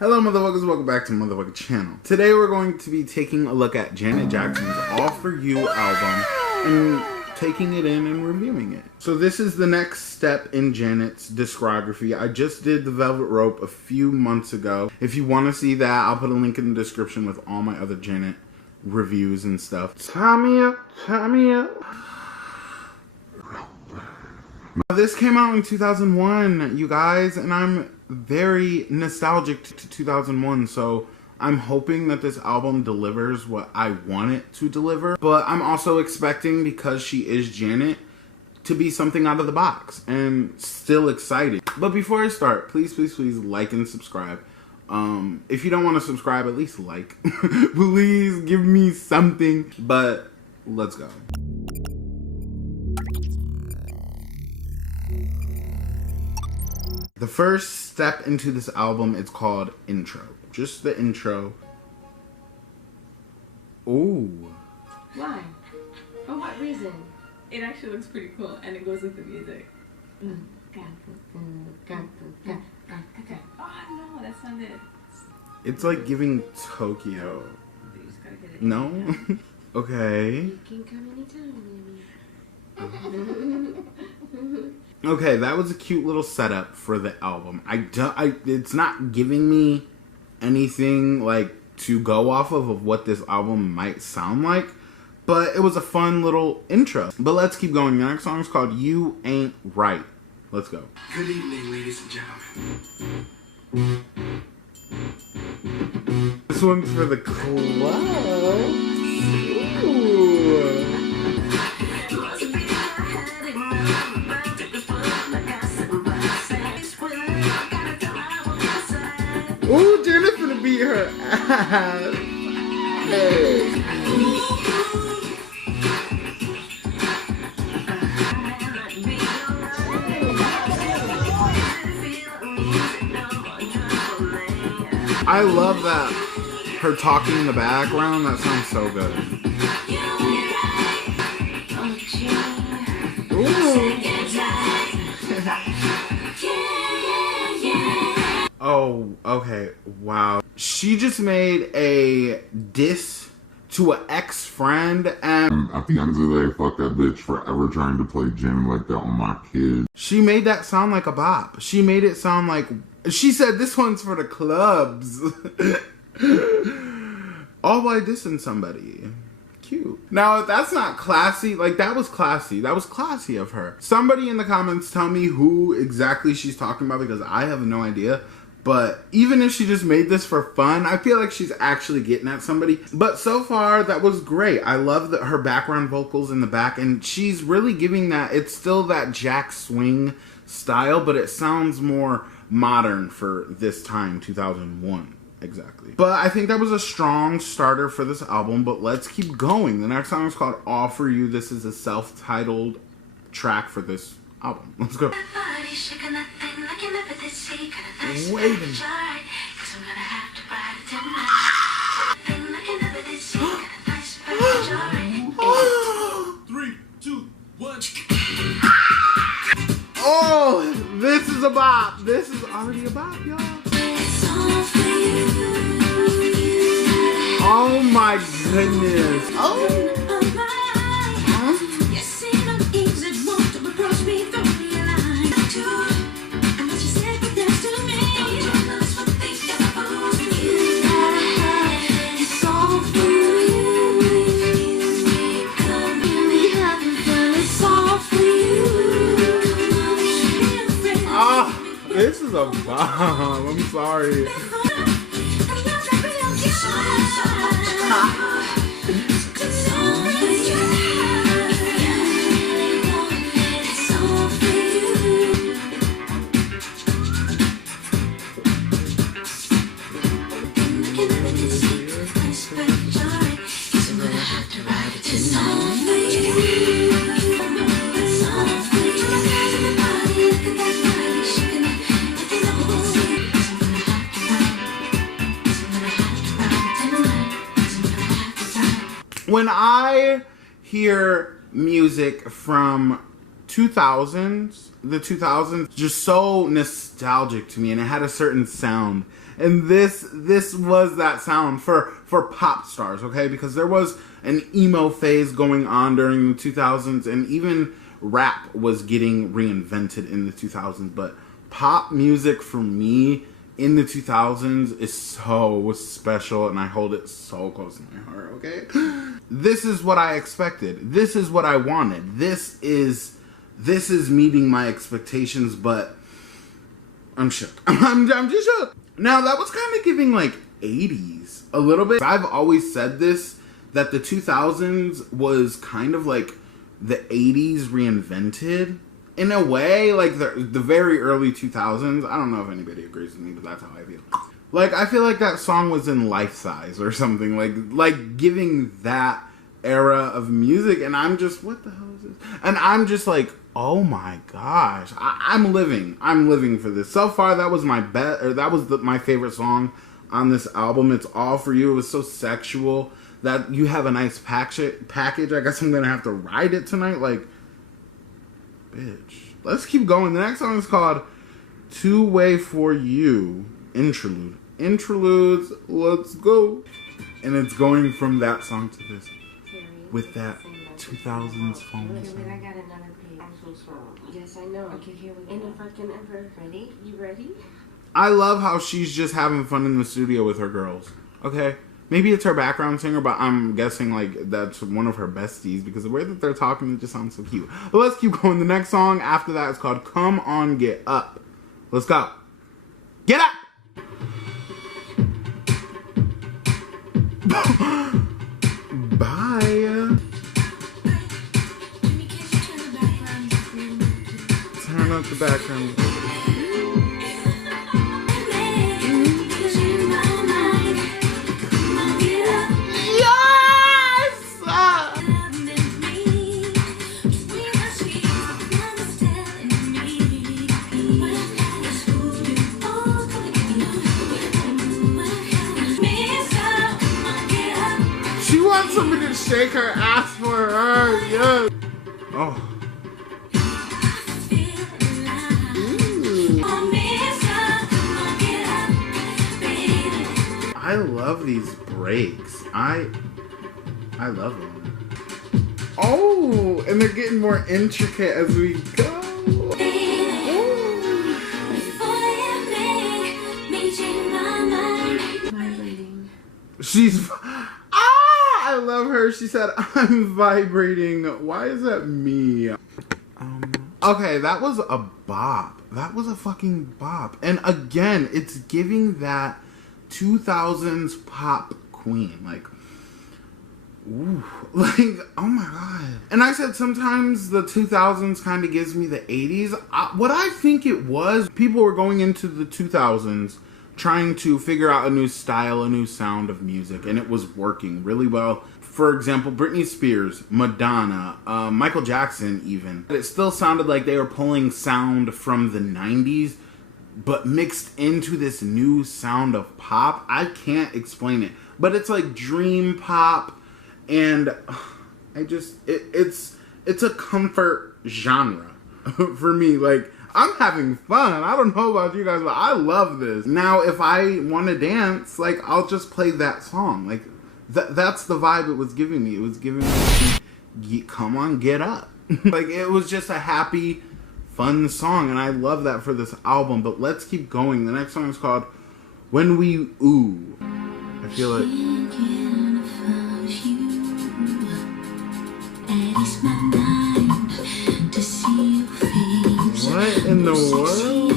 Hello motherfuckers, welcome back to the motherfucking channel. Today we're going to be taking a look at Janet Jackson's All For You album and taking it in and reviewing it. So this is the next step in Janet's discography. I just did the Velvet Rope a few months ago. If you want to see that, I'll put a link in the description with all my other Janet reviews and stuff. Tie me up, tie me up. This came out in 2001, you guys, and I'm very nostalgic to 2001, so I'm hoping that this album delivers what I want it to deliver. But I'm also expecting, because she is Janet, to be something out of the box, and still excited. But before I start, please, please, please like and subscribe. If you don't want to subscribe, at least like. Please give me something. But let's go. The first step into this album is called Intro. Just the intro. Ooh. Why? For what reason? It actually looks pretty cool, and it goes with the music. Okay. Oh no, that's not it. It's like giving Tokyo. You just gotta get it. No? Okay. You can come anytime, baby. Okay, that was a cute little setup for the album. It's not giving me anything like to go off of what this album might sound like, but it was a fun little intro. But let's keep going. The next song is called You Ain't Right. Let's go. Good evening, ladies and gentlemen. This one's for the club. Ooh. Ooh, Janet's gonna beat her ass. Hey. I love that. Her talking in the background, that sounds so good. Oh, okay, wow. She just made a diss to an ex-friend, and at the end of the day, fuck that bitch for ever trying to play Janet like that on my kids. She made that sound like a bop. She made it sound like, she said this one's for the clubs. All by dissing somebody. Cute. Now, if that's not classy, like that was classy. That was classy of her. Somebody in the comments tell me who exactly she's talking about, because I have no idea. But even if she just made this for fun, I feel like she's actually getting at somebody. But so far, that was great. I love her background vocals in the back, and she's really giving that, it's still that Jack Swing style, but it sounds more modern for this time, 2001. Exactly. But I think that was a strong starter for this album, but let's keep going. The next song is called All For You. This is a self-titled track for this album. Let's go. Wait a minute. 3, 2, 1. Oh, this is a bop. This is already a bop, y'all. Oh my goodness. Oh. This is a bomb. I'm sorry. When I hear music from 2000s, the 2000s just so nostalgic to me, and it had a certain sound. And this was that sound for pop stars, okay? Because there was an emo phase going on during the 2000s, and even rap was getting reinvented in the 2000s. But pop music for me in the 2000s is so special, and I hold it so close to my heart, okay? This is what I expected. This is what I wanted. This is meeting my expectations, but I'm shook. I'm just shook. Now, that was kind of giving, like, 80s a little bit. I've always said this, that the 2000s was kind of like the 80s reinvented. In a way, like, the very early 2000s. I don't know if anybody agrees with me, but that's how I feel. Like, I feel like that song was in life size or something. Like giving that era of music. And I'm just, what the hell is this? And I'm just like, oh my gosh, I'm living for this. So far, that was my my favorite song on this album. It's All For You. It was so sexual that you have a nice package. I guess I'm gonna have to ride it tonight. Like, bitch. Let's keep going. The next song is called Two Way For You, Interlude. Interludes, let's go. And it's going from that song to this. With that 2000s phone Wait, sound. I got another page. I'm so sorry. Yes, I know. Okay, here we go. And if I can ever... Ready? You ready? I love how she's just having fun in the studio with her girls. Okay? Maybe it's her background singer, but I'm guessing, like, that's one of her besties, because the way that they're talking, it just sounds so cute. But let's keep going. The next song after that is called Come On, Get Up. Let's go. Get up! Bye. Turn up the background. She wants somebody to shake her ass for her. Yes. Oh. I love these breaks. I love them. Oh, and they're getting more intricate as we go. Vibrating. She's... I love her. She said, I'm vibrating. Why is that me? Okay, that was a bop. That was a fucking bop. And again, it's giving that 2000s pop queen. Like, ooh. Like, oh my god. And I said sometimes the 2000s kind of gives me the 80s. What I think it was, people were going into the 2000s trying to figure out a new style, a new sound of music, and it was working really well. For example, Britney Spears, Madonna, Michael Jackson even. It still sounded like they were pulling sound from the 90s, but mixed into this new sound of pop. I can't explain it, but it's like dream pop, and it's a comfort genre for me. Like, I'm having fun. I don't know about you guys, but I love this. Now, if I want to dance, like, I'll just play that song. Like, that's the vibe it was giving me. It was giving me, come on, get up. Like, it was just a happy, fun song, and I love that for this album. But let's keep going. The next song is called When We Ooh. I feel like... What in the world?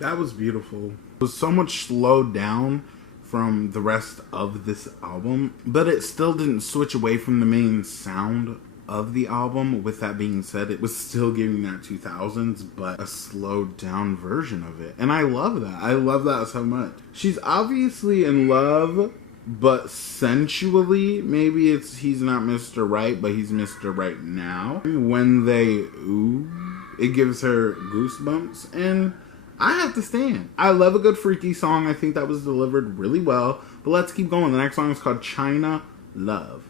That was beautiful. It was so much slowed down from the rest of this album, but it still didn't switch away from the main sound of the album. With that being said, it was still giving that 2000s, but a slowed down version of it. And I love that. I love that so much. She's obviously in love, but sensually, maybe he's not Mr. Right, but he's Mr. Right now. When they ooh, it gives her goosebumps, and I have to stand. I love a good freaky song. I think that was delivered really well. But let's keep going. The next song is called China Love.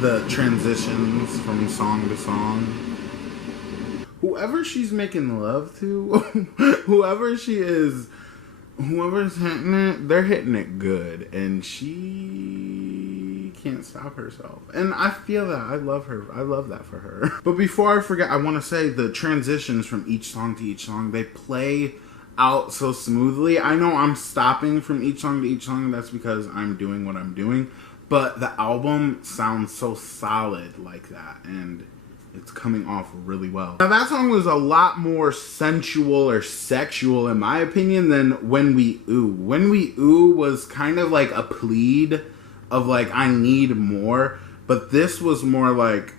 The transitions from song to song. Whoever she's making love to, whoever's hitting it, they're hitting it good, and she can't stop herself. And I feel that. I love her. I love that for her. But before I forget, I want to say the transitions from each song to each song, they play out so smoothly. I know I'm stopping from each song to each song. That's because I'm doing what I'm doing. But the album sounds so solid like that, and it's coming off really well. Now that song was a lot more sensual or sexual in my opinion than When We Ooh. When We Ooh was kind of like a plead of like, I need more. But this was more like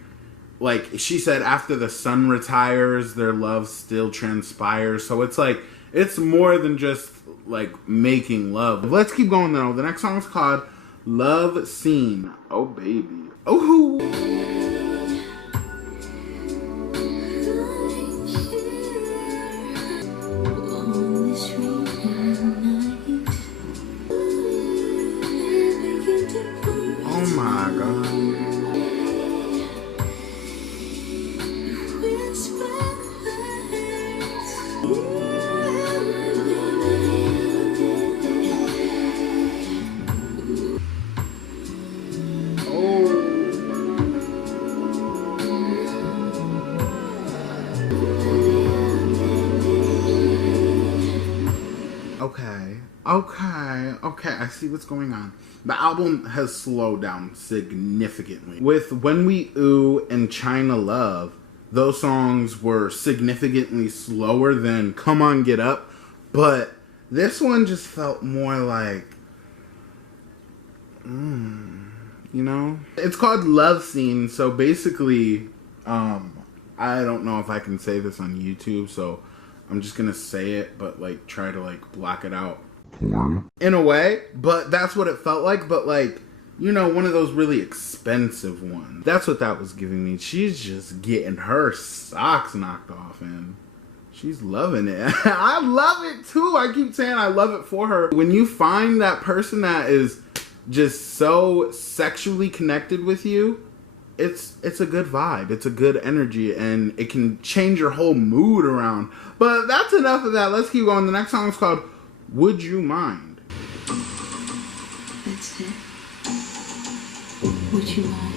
she said, after the sun retires, their love still transpires. So it's like, it's more than just like making love. Let's keep going though. The next song is called Love Scene. Oh baby. Oh. Oh my god. Okay, I see what's going on. The album has slowed down significantly. With When We Ooh and China Love, those songs were significantly slower than Come On Get Up, but this one just felt more like, you know? It's called Love Scene, so basically, I don't know if I can say this on YouTube, so I'm just gonna say it, but like try to like block it out. Porn. In a way, but that's what it felt like, but like, you know, one of those really expensive ones. That's what that was giving me. She's just getting her socks knocked off and she's loving it. I love it too. I keep saying I love it for her. When you find that person that is just so sexually connected with you, it's a good vibe. It's a good energy, and it can change your whole mood around. But that's enough of that. Let's keep going. The next song is called Would You Mind? That's it. Would you mind?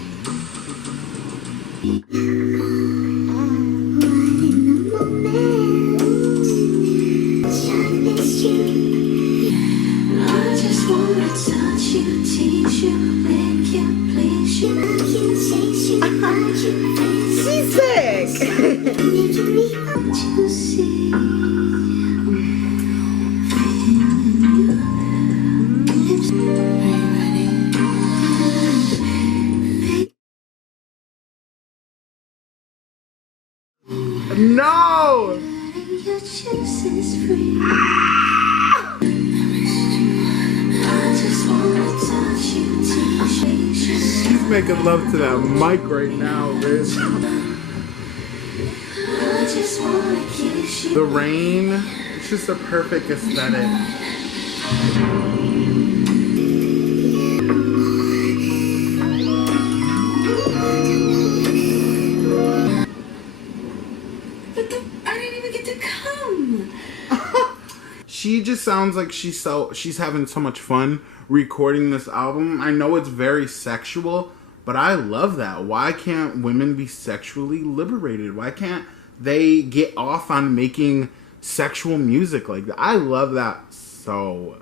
I just wanna touch you, tease you, make you, please you, I can chase you, I can face you. She's sick. To see. No! Your choice is free. She's making love to that mic right now, bitch. The rain, it's just a perfect aesthetic. She just sounds like she's having so much fun recording this album. I know it's very sexual, but I love that. Why can't women be sexually liberated? Why can't they get off on making sexual music like that? I love that so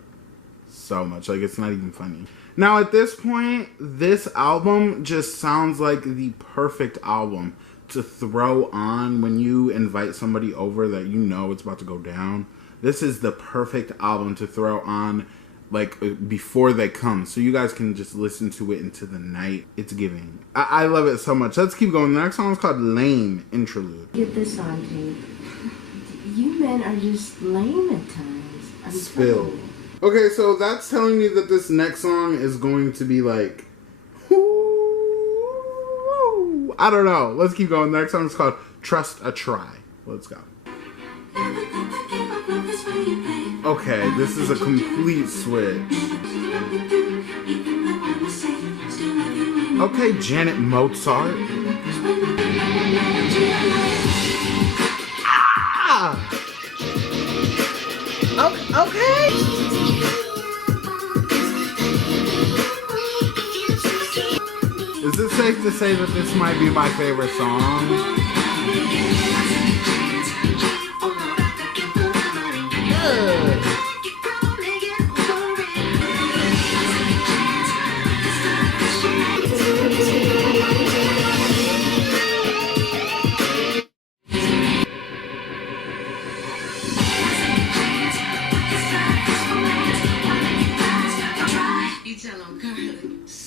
much. Like, it's not even funny. Now, at this point, this album just sounds like the perfect album to throw on when you invite somebody over that you know it's about to go down. This is the perfect album to throw on, like, before they come, so you guys can just listen to it into the night. It's giving. I love it so much. Let's keep going. The next song is called Lame Interlude. Get this on tape. You men are just lame at times. I'm Spill. telling you. Okay, so that's telling me that this next song is going to be like, ooh, I don't know. Let's keep going. The next song is called Trust a Try. Let's go. Okay, this is a complete switch. Okay, Janet Mozart. Ah! Okay. Is it safe to say that this might be my favorite song?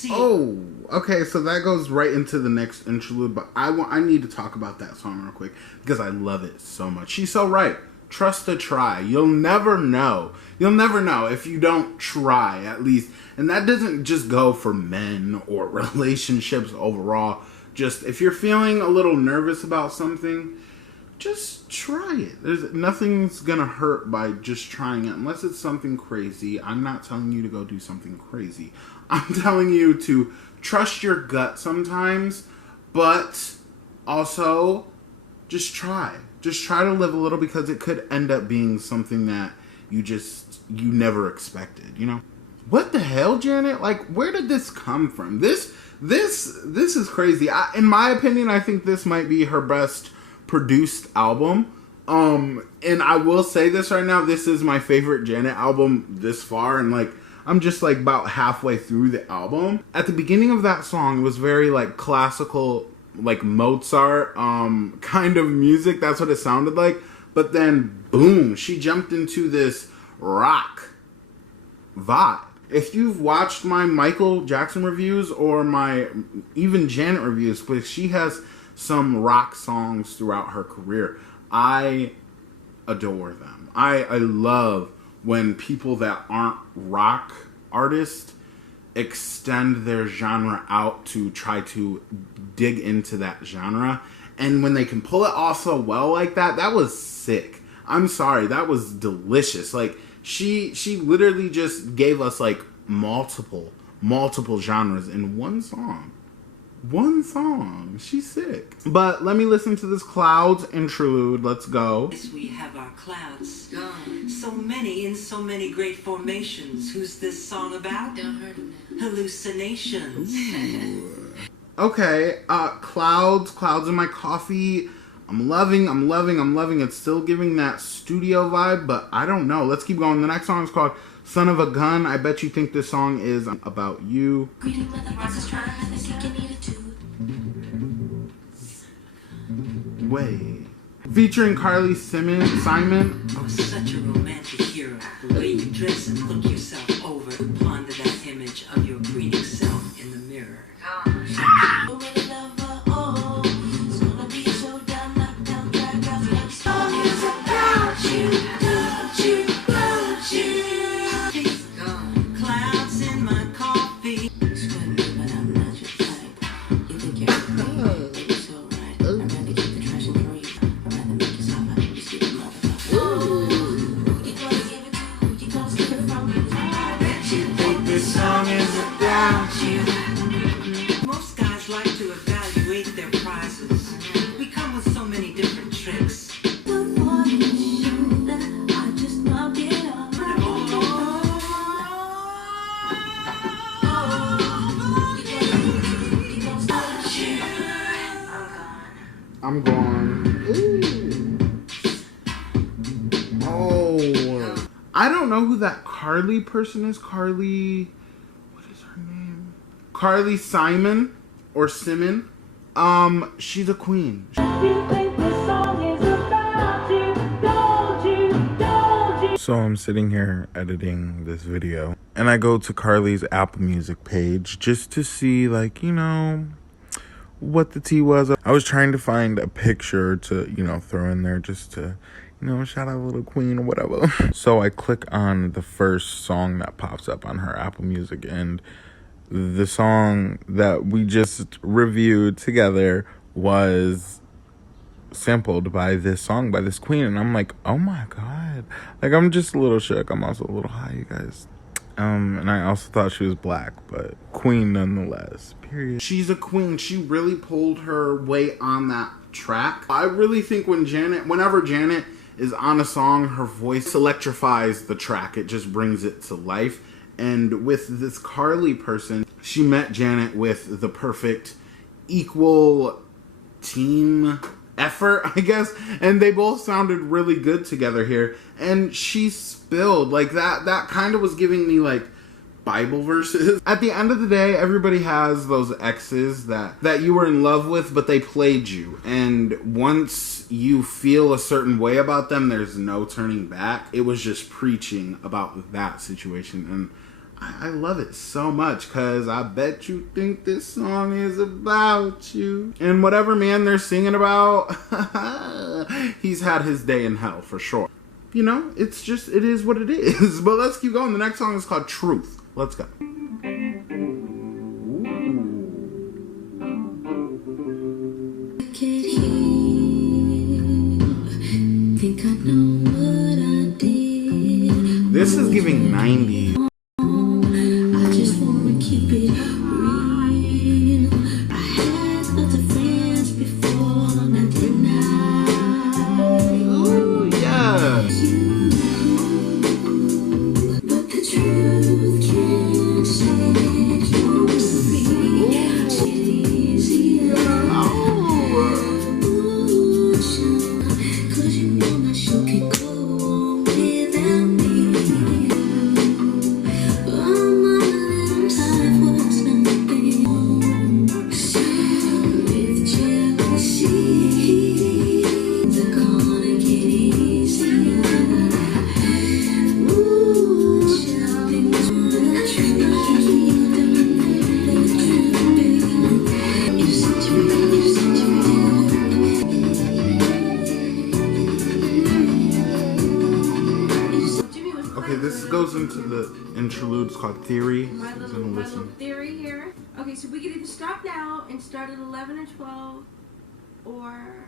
Oh, okay, so that goes right into the next interlude, but I need to talk about that song real quick because I love it so much. She's so right. Trust a try. You'll never know. You'll never know if you don't try, at least. And that doesn't just go for men or relationships overall. Just if you're feeling a little nervous about something, just try it. Nothing's gonna hurt by just trying it, unless it's something crazy. I'm not telling you to go do something crazy. I'm telling you to trust your gut sometimes, but also just try. Just try to live a little, because it could end up being something that you never expected, you know? What the hell, Janet? Like, where did this come from? This is crazy. In my opinion, I think this might be her best produced album. And I will say this right now, this is my favorite Janet album this far, and like, I'm just like about halfway through the album. At the beginning of that song, it was very like classical, like Mozart kind of music. That's what it sounded like. But then, boom, she jumped into this rock vibe. If you've watched my Michael Jackson reviews or my even Janet reviews, because she has some rock songs throughout her career, I adore them. I love when people that aren't rock artists extend their genre out to try to dig into that genre. And when they can pull it off so well like that, that was sick. I'm sorry, that was delicious. Like, she literally just gave us like multiple genres in one song. One song. She's sick. But let me listen to this Clouds interlude. Let's go. Yes, we have our clouds. So many in so many great formations. Who's this song about? Don't hurt him now. Hallucinations. Okay, Clouds in my coffee. I'm loving. It's still giving that studio vibe, but I don't know. Let's keep going. The next song is called Son of a Gun. I bet you think this song is about you. Wait. Featuring Carly Simon. Oh, such a romantic hero. The way you dress and look yourself over. Ponder that image of your breeding self in the mirror. Clouds in my coffee. I don't know who that Carly person is. Carly, what is her name? Carly Simon or Simon. She's a queen. So I'm sitting here editing this video and I go to Carly's Apple Music page just to see, like, you know, what the tea was. I was trying to find a picture to, you know, throw in there just to, you know, shout out Little Queen or whatever. So I click on the first song that pops up on her Apple Music, and the song that we just reviewed together was sampled by this song by this queen, and I'm like, oh my god, like, I'm just a little shook. I'm also a little high, you guys. And I also thought she was black, but queen nonetheless, period. She's a queen. She really pulled her weight on that track. I really think whenever Janet is on a song, her voice electrifies the track. It just brings it to life. And with this Carly person, she met Janet with the perfect equal team effort, I guess, and they both sounded really good together here. And she spilled like that kind of was giving me like Bible verses. At the end of the day, everybody has those exes that you were in love with, but they played you, and once you feel a certain way about them, there's no turning back. It was just preaching about that situation, and I love it so much, because I bet you think this song is about you. And whatever man they're singing about, he's had his day in hell for sure. You know, it is what it is. But let's keep going. The next song is called Truth. Let's go. This is giving 90s. This goes into the interludes called Theory. My little theory here. Okay, so we can either stop now and start at 11 or 12, or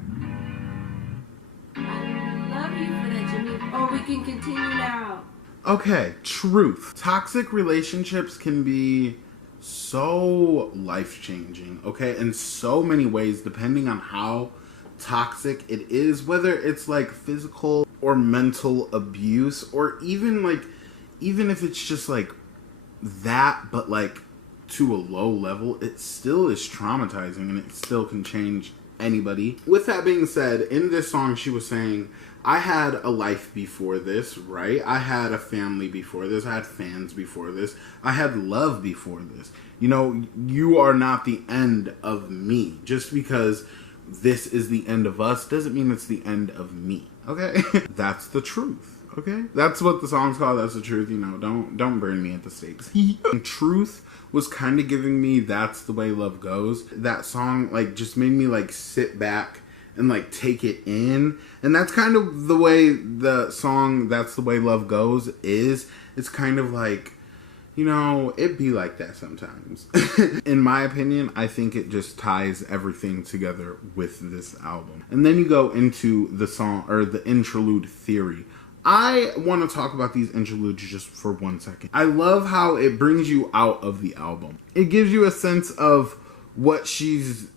I love you for that, Jimmy. Or we can continue now. Okay, truth. Toxic relationships can be so life-changing, okay, in so many ways, depending on how toxic it is, whether it's like physical or mental abuse, or even if it's just like that, but like to a low level, it still is traumatizing and it still can change anybody. With that being said, in this song she was saying, I had a life before this, right? I had a family before this. I had fans before this. I had love before this. You know, you are not the end of me. Just because this is the end of us doesn't mean it's the end of me, okay? That's the truth, okay? That's what the song's called. That's the truth, you know. Don't burn me at the stakes. And Truth was kind of giving me That's the Way Love Goes. That song, like, just made me, like, sit back and, like, take it in. And that's kind of the way the song That's the Way Love Goes is. It's kind of like, you know, it be like that sometimes. In my opinion, I think it just ties everything together with this album. And then you go into the song, or the interlude Theory. I want to talk about these interludes just for 1 second. I love how it brings you out of the album. It gives you a sense of what she's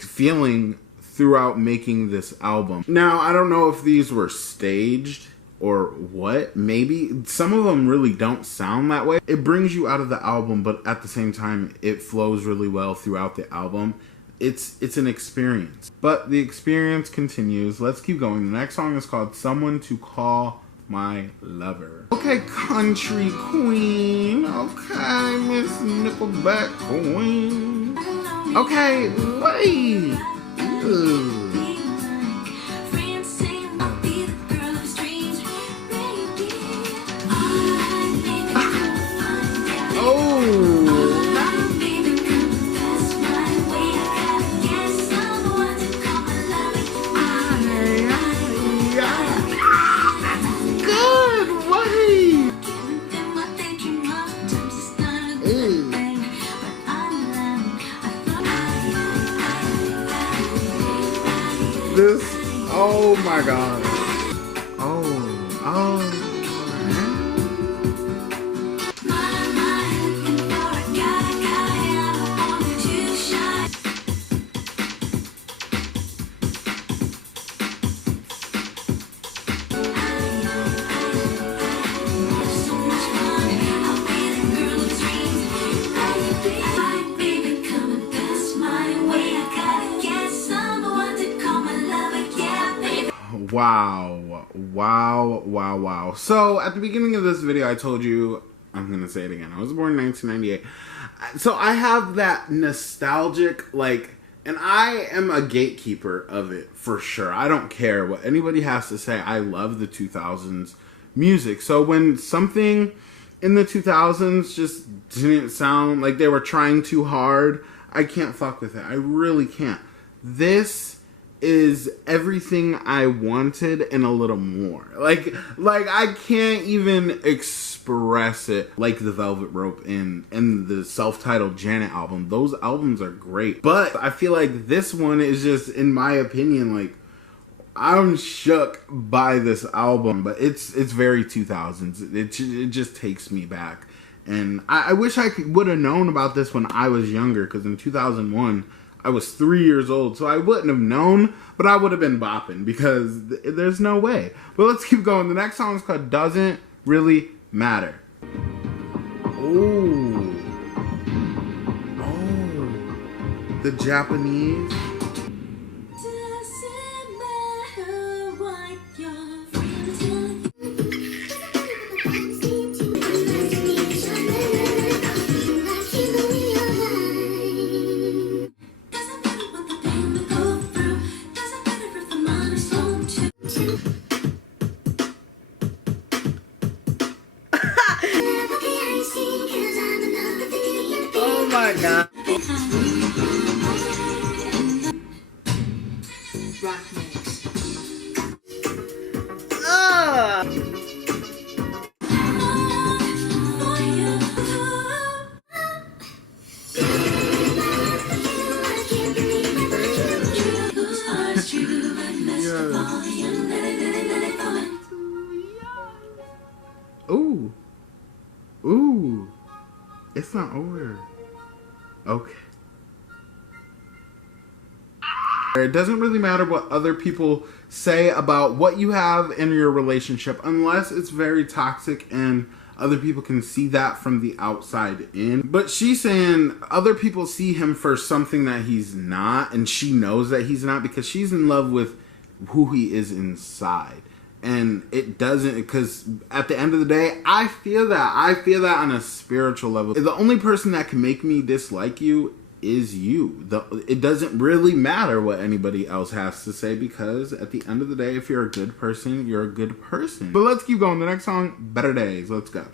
feeling throughout making this album. Now, I don't know if these were staged or what. Maybe some of them really don't sound that way. It brings you out of the album, but at the same time, it flows really well throughout the album. It's an experience. But the experience continues. Let's keep going. The next song is called Someone to Call my lover. Okay, country queen. Okay, Miss Nickelback queen. Okay, wait. Ew. This, oh my god. Oh. Wow. So at the beginning of this video, I told you, I'm gonna say it again, I was born in 1998. So I have that nostalgic, like, and I am a gatekeeper of it for sure. I don't care what anybody has to say. I love the 2000s music. So when something in the 2000s just didn't sound like they were trying too hard, I can't fuck with it. I really can't. This is everything I wanted and a little more. Like I can't even express it. Like the Velvet Rope and the self-titled Janet album. Those albums are great. But I feel like this one is just, in my opinion, like, I'm shook by this album. But it's very 2000s. It just takes me back. And I wish I would have known about this when I was younger, because in 2001 I was 3 years old, so I wouldn't have known, but I would have been bopping, because there's no way. But let's keep going. The next song is called Doesn't Really Matter. Oh, the Japanese. Oh my god. Rock mix. Ooh. It's not over. Okay. It doesn't really matter what other people say about what you have in your relationship, unless it's very toxic and other people can see that from the outside in. But she's saying other people see him for something that he's not, and she knows that he's not, because she's in love with who he is inside. And it doesn't, because at the end of the day, I feel that on a spiritual level. The only person that can make me dislike you is you. It doesn't really matter what anybody else has to say, because at the end of the day, if you're a good person, you're a good person. But let's keep going. The next song, Better Days. Let's go.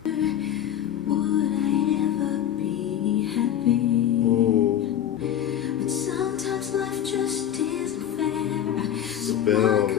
Spill.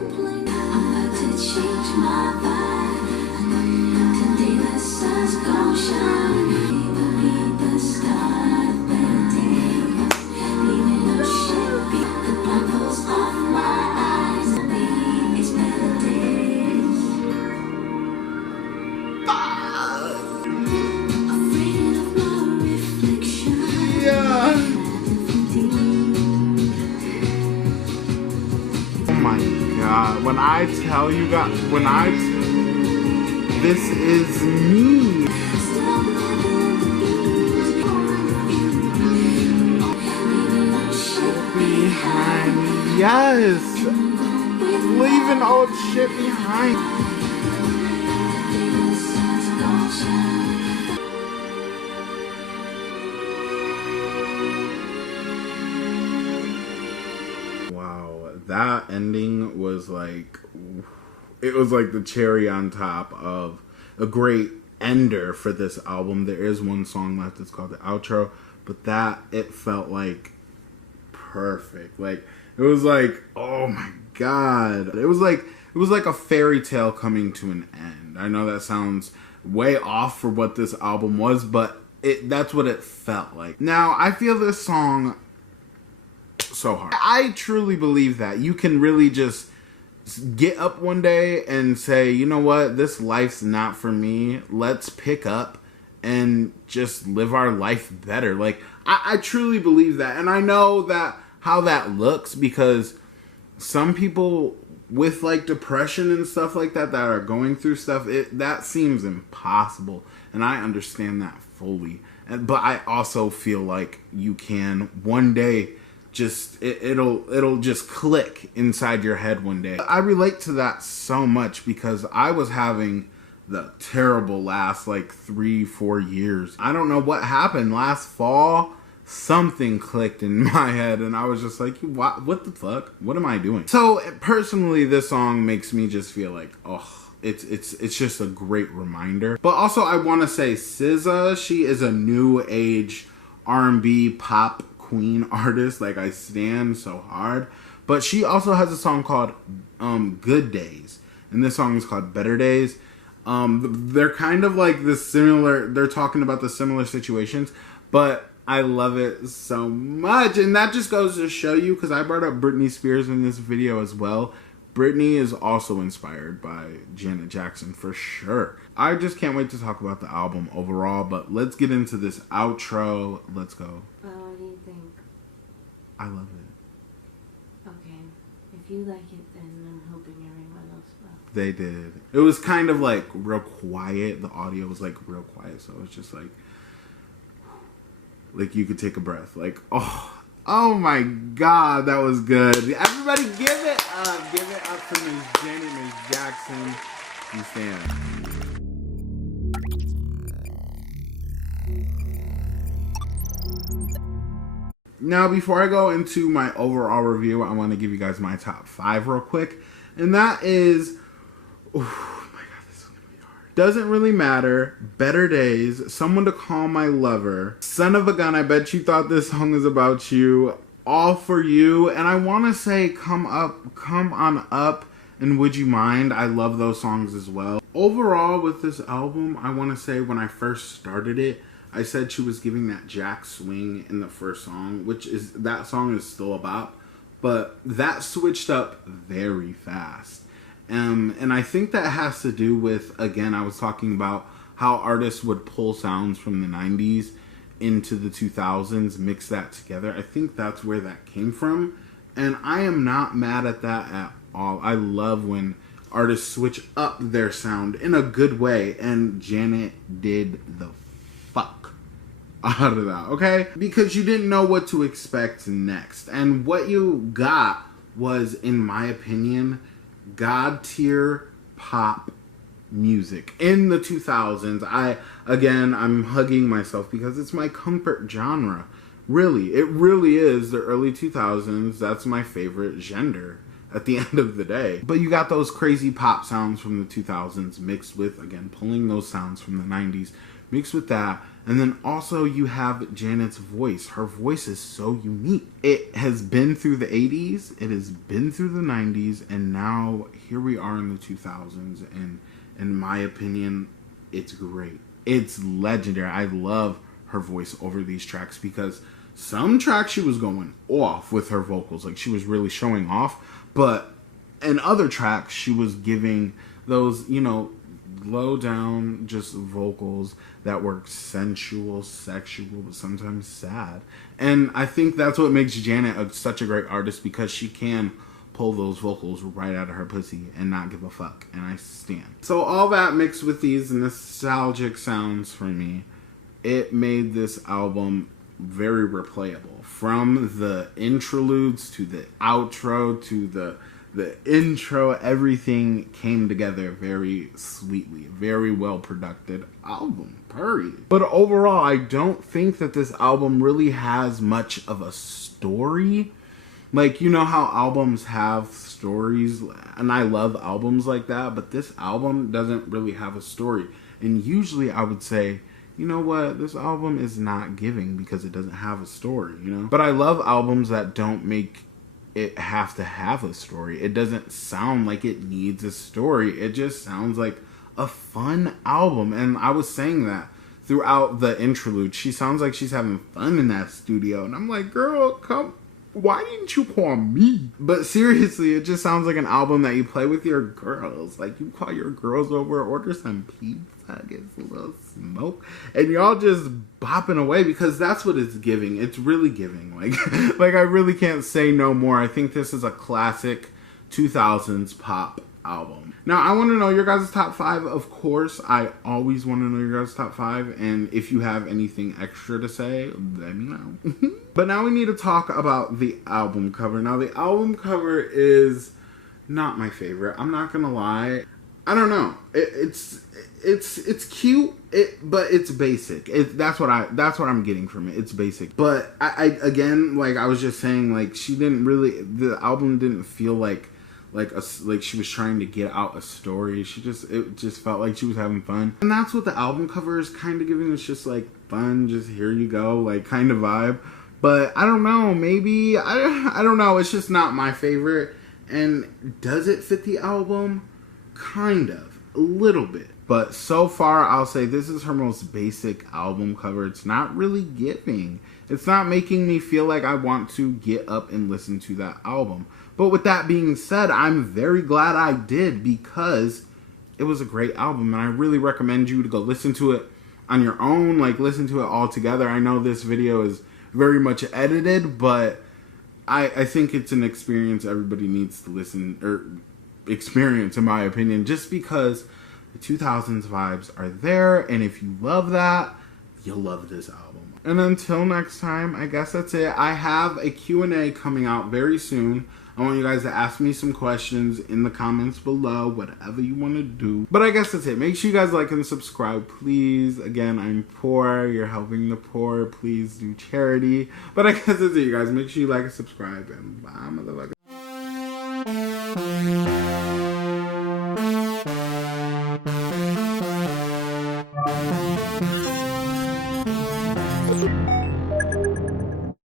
When I tell you guys, this is me. Behind, yes, leaving old shit behind. Wow, that ending was like, it was like the cherry on top of a great ender for this album. There is one song left, it's called the outro, but that, it felt like perfect. Like, it was like, oh my god, it was like a fairy tale coming to an end. I know that sounds way off for what this album was, but that's what it felt like. Now, I feel this song so hard. I truly believe that you can really just get up one day and say, you know what, this life's not for me. Let's pick up and just live our life better. Like, I truly believe that. And I know that how that looks, because some people with like depression and stuff like that are going through stuff, that seems impossible. And I understand that fully. But I also feel like you can one day just, it'll just click inside your head one day. I relate to that so much because I was having the terrible last like 3-4 years. I don't know what happened last fall. Something clicked in my head and I was just like, what the fuck? What am I doing? So personally, this song makes me just feel like, oh, it's just a great reminder. But also I want to say SZA, she is a new age R&B pop queen artist. Like, I stand so hard. But she also has a song called Good Days, and this song is called Better Days. They're kind of like the similar, they're talking about the similar situations, but I love it so much. And that just goes to show you, because I brought up Britney Spears in this video as well. Britney is also inspired by Janet Jackson for sure. I just can't wait to talk about the album overall, but let's get into this outro. Let's go. What do you think? I love it. Okay. If you like it, then I'm hoping everyone else will. They did. It was kind of like real quiet. The audio was like real quiet, so it was just like you could take a breath. Like, oh my god, that was good. Everybody give it up. Give it up for Miss Janet, Miss Jackson. You stand. Now, before I go into my overall review, I want to give you guys my top 5 real quick. And that is, oh my god, this is going to be hard. Doesn't Really Matter, Better Days, Someone to Call My Lover, Son of a Gun, I Bet You Thought This Song Is About You, All For You, and I want to say Come On Up, and Would You Mind. I love those songs as well. Overall, with this album, I want to say when I first started it, I said she was giving that jack swing in the first song, which is, that song is still about, but that switched up very fast. And I think that has to do with, again, I was talking about how artists would pull sounds from the 90s into the 2000s, mix that together. I think that's where that came from. And I am not mad at that at all. I love when artists switch up their sound in a good way. And Janet did the fuck out of that, okay? Because you didn't know what to expect next. And what you got was, in my opinion, god tier pop music in the 2000s. I'm hugging myself because it's my comfort genre. Really, it really is the early 2000s. That's my favorite genre at the end of the day. But you got those crazy pop sounds from the 2000s mixed with, again, pulling those sounds from the 90s, mixed with that. And then also you have Janet's voice. Her voice is so unique. It has been through the 80s, it has been through the 90s, and now here we are in the 2000s. And in my opinion, it's great. It's legendary. I love her voice over these tracks because some tracks she was going off with her vocals. Like, she was really showing off. But in other tracks, she was giving those, low down just vocals that were sensual, sexual, but sometimes sad. And I think that's what makes Janet such a great artist, because she can pull those vocals right out of her pussy and not give a fuck. And I stand. So all that mixed with these nostalgic sounds for me, it made this album very replayable. From the interludes to the outro to the the intro, everything came together very sweetly. Very well produced album, period. But overall, I don't think that this album really has much of a story. Like, you know how albums have stories, and I love albums like that, but this album doesn't really have a story. And usually I would say, you know what, this album is not giving because it doesn't have a story, you know? But I love albums that don't make it have to have a story. It doesn't sound like it needs a story. It just sounds like a fun album. And I was saying that throughout the interlude. She sounds like she's having fun in that studio. And I'm like, girl, come. Why didn't you call me? But seriously, it just sounds like an album that you play with your girls. Like, you call your girls over, order some pizza, get a little smoke, and y'all just bopping away because that's what it's giving. It's really giving. Like I really can't say no more. I think this is a classic 2000s pop album. Now, I want to know your guys' top 5. Of course, I always want to know your guys' top 5. And if you have anything extra to say, let me know. But now we need to talk about the album cover. Now, the album cover is not my favorite. I'm not going to lie. I don't know. It's cute, but it's basic. That's what I'm getting from it. It's basic. But I again, like I was just saying, like the album didn't feel like she was trying to get out a story. It just felt like she was having fun. And that's what the album cover is kind of giving. It's just like fun, just here you go, like kind of vibe. But I don't know, maybe, I don't know. It's just not my favorite. And does it fit the album? Kind of, a little bit. But so far, I'll say this is her most basic album cover. It's not really giving. It's not making me feel like I want to get up and listen to that album. But with that being said, I'm very glad I did because it was a great album. And I really recommend you to go listen to it on your own. Like, listen to it all together. I know this video is very much edited, but I think it's an experience everybody needs to listen or experience, in my opinion, just because the 2000s vibes are there, and if you love that, you'll love this album. And until next time, I guess that's it. I have a Q&A coming out very soon. I want you guys to ask me some questions in the comments below, whatever you want to do. But I guess that's it. Make sure you guys like and subscribe, please. Again, I'm poor. You're helping the poor. Please do charity. But I guess that's it, you guys. Make sure you like and subscribe, and bye, motherfucker.